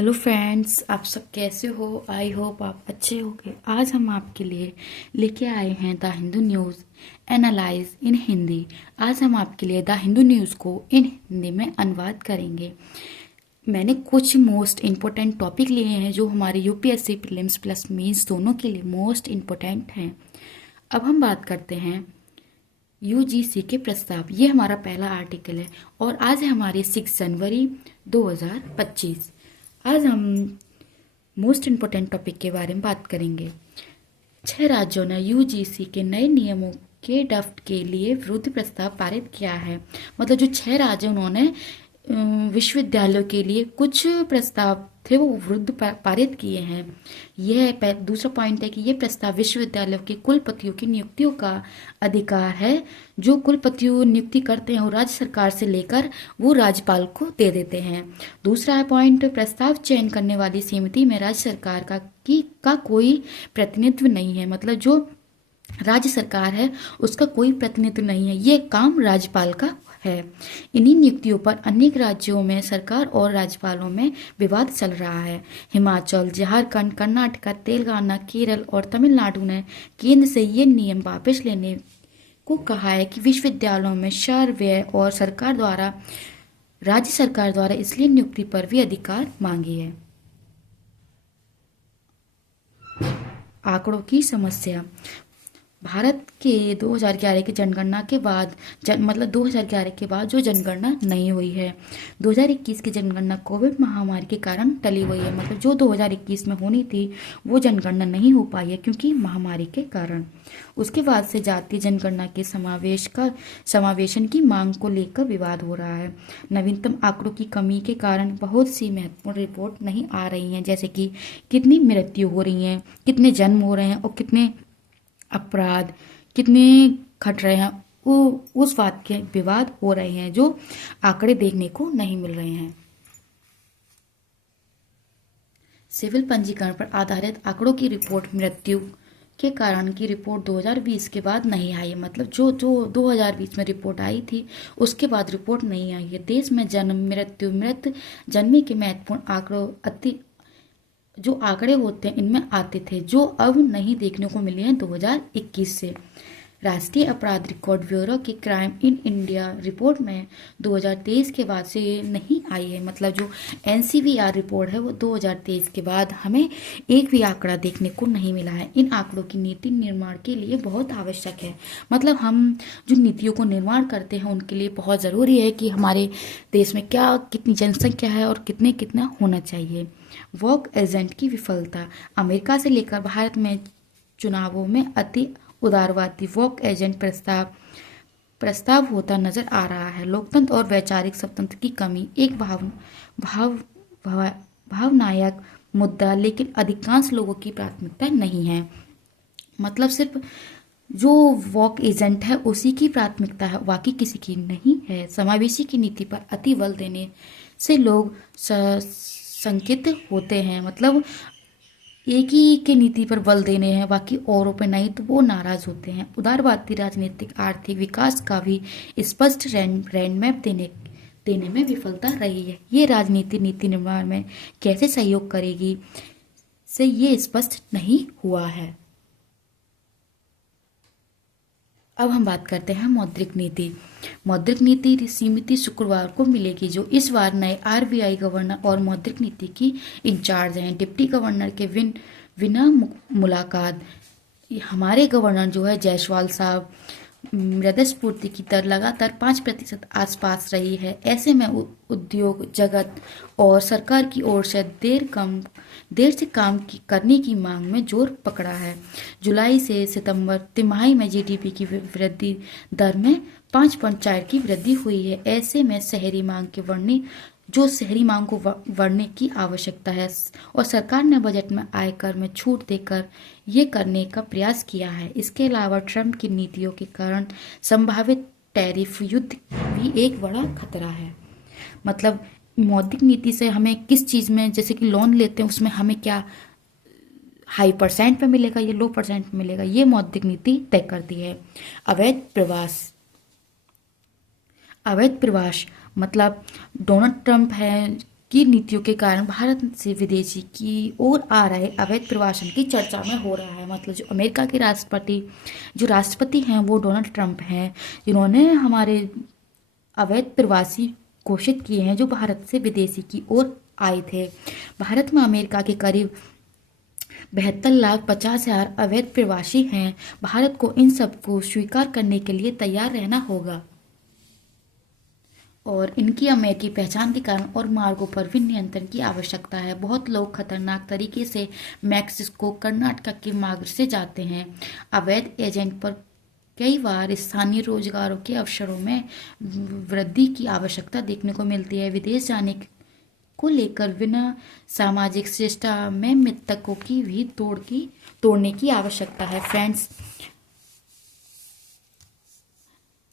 Hello friends, आप सब कैसे हो। आई होप आप अच्छे होंगे। आज हम आपके लिए लेके आए हैं द हिंदू न्यूज़ एनालाइज इन हिंदी। आज हम आपके लिए द हिंदू न्यूज़ को इन हिंदी में अनुवाद करेंगे। मैंने कुछ मोस्ट इम्पोर्टेंट टॉपिक लिए हैं जो हमारे यूपीएससी प्रीलिम्स प्लस मेंस दोनों के लिए मोस्ट इम्पोर्टेंट हैं। अब हम बात करते हैं यूजीसी के प्रस्ताव। ये हमारा पहला आर्टिकल है और आज है हमारी 6 जनवरी 2025। आज हम मोस्ट इम्पोर्टेंट टॉपिक के बारे में बात करेंगे। 6 राज्यों ने यूजीसी के नए नियमों के ड्राफ्ट के लिए विरोध प्रस्ताव पारित किया है। मतलब जो 6 राज्य उन्होंने विश्वविद्यालयों के लिए कुछ प्रस्ताव थे वो विरुद्ध पारित किए हैं। यह दूसरा पॉइंट है कि यह प्रस्ताव विश्वविद्यालयों के कुलपतियों की नियुक्तियों का अधिकार है। जो कुलपतियों नियुक्ति करते हैं वो राज्य सरकार से लेकर वो राज्यपाल को दे देते हैं। दूसरा है पॉइंट, प्रस्ताव चयन करने वाली समिति में राज्य सरकार का कोई प्रतिनिधित्व नहीं है। मतलब जो राज्य सरकार है उसका कोई प्रतिनिधित्व नहीं है, ये काम राज्यपाल का है। इन्हीं नियुक्तियों पर अनेक राज्यों में सरकार और राज्यपालों में विवाद चल रहा है। हिमाचल, झारखंड, कर्नाटक, तेलंगाना, केरल और तमिलनाडु ने केंद्र से ये नियम वापस लेने को कहा है कि विश्वविद्यालयों में शर व्यय और राज्य सरकार द्वारा इसलिए नियुक्ति पर भी अधिकार मांगी है। आंकड़ों की समस्या। भारत के 2011 की जनगणना के बाद मतलब 2011 के बाद जो जनगणना नहीं हुई है, 2021 की जनगणना कोविड महामारी के कारण टली हुई है। मतलब जो 2021 में होनी थी वो जनगणना नहीं हो पाई है क्योंकि महामारी के कारण। उसके बाद से जातीय जनगणना के समावेशन की मांग को लेकर विवाद हो रहा है। नवीनतम आंकड़ों की कमी के कारण बहुत सी महत्वपूर्ण रिपोर्ट नहीं आ रही हैं, जैसे कि कितनी मृत्यु हो रही हैं, कितने जन्म हो रहे हैं और कितने अपराध कितने घट रहे हैं। वो उस बात के विवाद हो रहे हैं जो आंकड़े देखने को नहीं मिल रहे हैं। सिविल पंजीकरण पर आधारित आंकड़ों की रिपोर्ट मृत्यु के कारण की रिपोर्ट 2020 के बाद नहीं आई है। मतलब जो 2020 में रिपोर्ट आई थी उसके बाद रिपोर्ट नहीं आई है। देश में जन्म, मृत्यु, मृत जन्मे के महत्वपूर्ण आंकड़ों जो आंकड़े होते हैं इनमें आते थे, जो अब नहीं देखने को मिले हैं 2021 से। राष्ट्रीय अपराध रिकॉर्ड ब्यूरो की क्राइम इन इंडिया रिपोर्ट में 2023 के बाद से नहीं आई है। मतलब जो एनसीवीआर रिपोर्ट है वो 2023 के बाद हमें एक भी आंकड़ा देखने को नहीं मिला है। इन आंकड़ों की नीति निर्माण के लिए बहुत आवश्यक है। मतलब हम जो नीतियों को निर्माण करते हैं उनके लिए बहुत ज़रूरी है कि हमारे देश में कितनी जनसंख्या है और कितना होना चाहिए। वॉक एजेंट की विफलता। अमेरिका से लेकर भारत में चुनावों में अति उदारवादी वॉक एजेंट प्रस्ताव होता नजर आ रहा है। लोकतंत्र और वैचारिक स्वतंत्र की कमी एक भावनायक मुद्दा, लेकिन अधिकांश लोगों की प्राथमिकता नहीं है। मतलब सिर्फ जो वॉक एजेंट है उसी की प्राथमिकता है, बाकी किसी की नहीं है। समावेशी की नीति पर अति बल देने से लोग संकित होते हैं। मतलब एक ही के नीति पर बल देने हैं, बाकी औरों पर नहीं, तो वो नाराज होते हैं। उदारवादी राजनीतिक आर्थिक विकास का भी स्पष्ट रोड मैप देने में विफलता रही है। ये राजनीति नीति निर्माण में कैसे सहयोग करेगी से ये स्पष्ट नहीं हुआ है। अब हम बात करते हैं मौद्रिक नीति। मौद्रिक नीति समिति शुक्रवार को मिलेगी, जो इस बार नए आरबीआई गवर्नर और मौद्रिक नीति की इंचार्ज हैं। डिप्टी गवर्नर के बिना मुलाकात हमारे गवर्नर जो है जायसवाल साहब, मुद्रास्फीति की दर लगातार 5% आसपास रही है। ऐसे में उद्योग जगत और सरकार की ओर से देर से काम करने की मांग में जोर पकड़ा है। जुलाई से सितंबर तिमाही में जीडीपी की वृद्धि दर में 5.4 की वृद्धि हुई है। ऐसे में शहरी मांग को बढ़ने की आवश्यकता है और सरकार ने बजट में आयकर में छूट देकर ये करने का प्रयास किया है। इसके अलावा ट्रंप की नीतियों के कारण संभावित टैरिफ युद्ध भी एक बड़ा खतरा है। मतलब मौद्रिक नीति से हमें किस चीज़ में, जैसे कि लोन लेते हैं उसमें हमें क्या हाई परसेंट पे मिलेगा या लो परसेंट पे मिलेगा, ये मौद्रिक नीति तय करती है। अवैध प्रवास मतलब डोनाल्ड ट्रंप है की नीतियों के कारण भारत से विदेशी की ओर आ रहे अवैध प्रवासन की चर्चा में हो रहा है। मतलब जो अमेरिका के राष्ट्रपति हैं वो डोनाल्ड ट्रंप हैं, जिन्होंने हमारे अवैध प्रवासी घोषित किए हैं जो भारत से विदेशी की ओर आए थे। भारत में अमेरिका के करीब 72,50,000 अवैध प्रवासी हैं। भारत को इन सबको स्वीकार करने के लिए तैयार रहना होगा और इनकी अमेरिकी पहचान के कारण और मार्गों पर भी नियंत्रण की आवश्यकता है। बहुत लोग खतरनाक तरीके से मैक्सिको कर्नाटक के मार्ग से जाते हैं। अवैध एजेंट पर कई बार स्थानीय रोजगारों के अवसरों में वृद्धि की आवश्यकता देखने को मिलती है। विदेश जाने को लेकर बिना सामाजिक शिष्टा में मृतकों की भी तोड़ने की आवश्यकता है। फ्रेंड्स,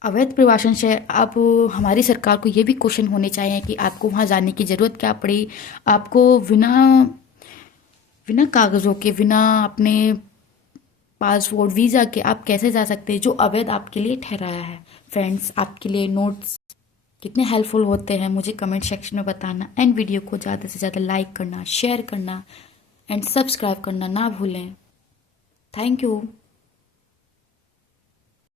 अवैध प्रवासन से अब हमारी सरकार को ये भी क्वेश्चन होने चाहिए कि आपको वहाँ जाने की ज़रूरत क्या पड़ी। आपको बिना बिना कागज़ों के, बिना अपने पासपोर्ट वीज़ा के आप कैसे जा सकते हैं जो अवैध आपके लिए ठहराया है। फ्रेंड्स, आपके लिए नोट्स कितने हेल्पफुल होते हैं मुझे कमेंट सेक्शन में बताना एंड वीडियो को ज़्यादा से ज़्यादा लाइक करना, शेयर करना एंड सब्सक्राइब करना ना भूलें। Thank you.